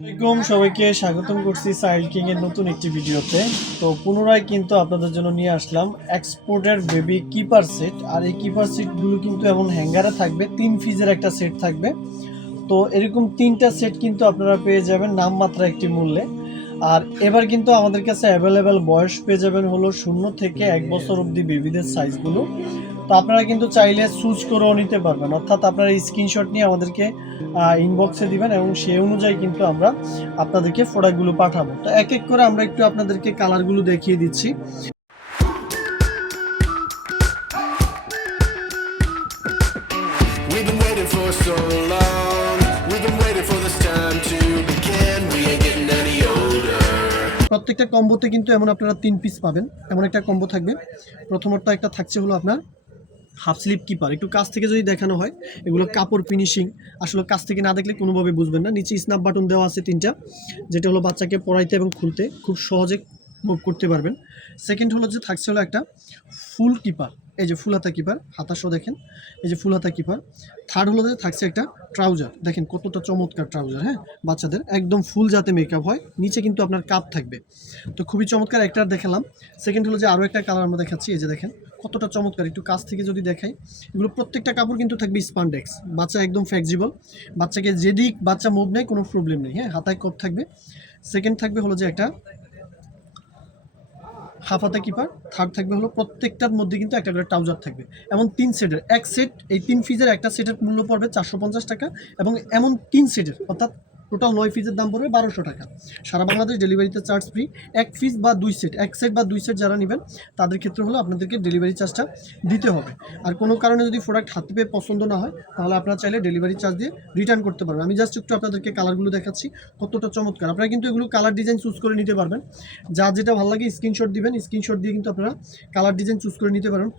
আসসালামাইকুম সবাইকে স্বাগতম করছি সাইল কিং এর নতুন একটি ভিডিওতে। তো পুনরায় কিন্তু আপনাদের জন্য নিয়ে আসলাম এক্সপোর্টের বেবি কিপার সেট। আর এই কিপার সেটগুলো কিন্তু এমন হ্যাঙ্গারে থাকবে, 3 পিসের একটা সেট থাকবে। তো এরকম 3টা সেট কিন্তু আপনারা পেয়ে যাবেন নামমাত্র একটি মূল্যে। আর এবার কিন্তু আমাদের কাছে অ্যাভেলেবেল বয়স পেয়ে যাবেন হলো 0 থেকে 1 বছর অবধি বেবিদের সাইজগুলো। তো আপনারা কিন্তু চাইলে চুজ করেও নিতে পারবেন, অর্থাৎ আপনারা স্ক্রিনশট নিয়ে আমাদেরকে ইনবক্সে দিবেন এবং সেই অনুযায়ী কিন্তু আমরা আপনাদেরকে প্রোডাক্টগুলো পাঠাবো। তো এক এক করে আমরা একটু আপনাদেরকে কালারগুলো দেখিয়ে দিচ্ছি। We've been waiting for so long. We've been waiting for this time to begin. We ain't getting any older. প্রত্যেকটা কম্বোতে কিন্তু এমন আপনারা 3 পিস পাবেন। এমন একটা কম্বো থাকবে। প্রথমটা একটা থাকছে হলো আপনার হাফ স্লিভ কিপার। একটু কাছ থেকে যদি দেখানো হয়, এগুলো কাপড় ফিনিশিং আসলে কাছ থেকে না দেখলে কোনোভাবে বুঝবেন না। নিচে স্ন্যাপ বাটন দেওয়া আছে 3টা, যেটা হলো বাচ্চাকে পড়াইতে এবং খুলতে খুব সহজে মুভ করতে পারবেন। সেকেন্ড হলো যে থাকছে হলো একটা ফুল কিপার, এই যে ফুল হাতা কিপার, হাতাশো দেখেন, এই যে ফুল হাতা কিপার। থার্ড হলো যে থাকছে একটা ট্রাউজার, দেখেন কতটা চমৎকার ট্রাউজার, হ্যাঁ, বাচ্চাদের একদম ফুল যাতে মেকআপ হয়, নিচে কিন্তু আপনার কাপ থাকবে। তো খুবই চমৎকার একটা দেখালাম। সেকেন্ড হলো যে আরও একটা কালার আমরা দেখাচ্ছি, এই যে দেখেন কতটা চমৎকার, একটু কাছ থেকে যদি দেখাই, এগুলো প্রত্যেকটা কাপড় কিন্তু থাকবে স্পান্ডেক্স, বাচ্চা একদম ফ্লেক্সিবল, বাচ্চাকে যেদিক বাচ্চা মুভ নেই কোনো প্রবলেম নেই, হ্যাঁ, হাতায় কপ থাকবে। সেকেন্ড থাকবে হলো যে একটা হাফ হাতা কিপার। থার্ড থাকবে হলো প্রত্যেকটার মধ্যে কিন্তু একটা করে ট্রাউজার থাকবে। এমন 3 সেটের এক সেট, এই 3 পিসের একটা সেটের মূল্য পড়বে 450 টাকা, এবং এমন 3 সেটের অর্থাৎ টোটাল 9 পিসের দাম পড়বে 1200 টাকা। সারা বাংলাদেশ ডেলিভারিতে চার্জ ফ্রি। এক পিস বা 2 সেট, এক সেট বা 2 সেট যারা নেবেন তাদের ক্ষেত্রে হলো আপনাদেরকে ডেলিভারি চার্জটা দিতে হবে। আর কোনো কারণে যদি প্রোডাক্ট হাতে পেয়ে পছন্দ না হয়, তাহলে আপনারা চাইলে ডেলিভারি চার্জ দিয়ে রিটার্ন করতে পারবেন। আমি জাস্ট একটু আপনাদেরকে কালারগুলো দেখাচ্ছি কতটা চমৎকার। আপনারা কিন্তু এগুলো কালার ডিজাইন চুজ করে নিতে পারবেন, যা যেটা ভালো লাগে স্ক্রিনশট দিবেন, স্ক্রিনশট দিয়ে কিন্তু আপনারা কালার ডিজাইন চুজ করে নিতে পারবেন।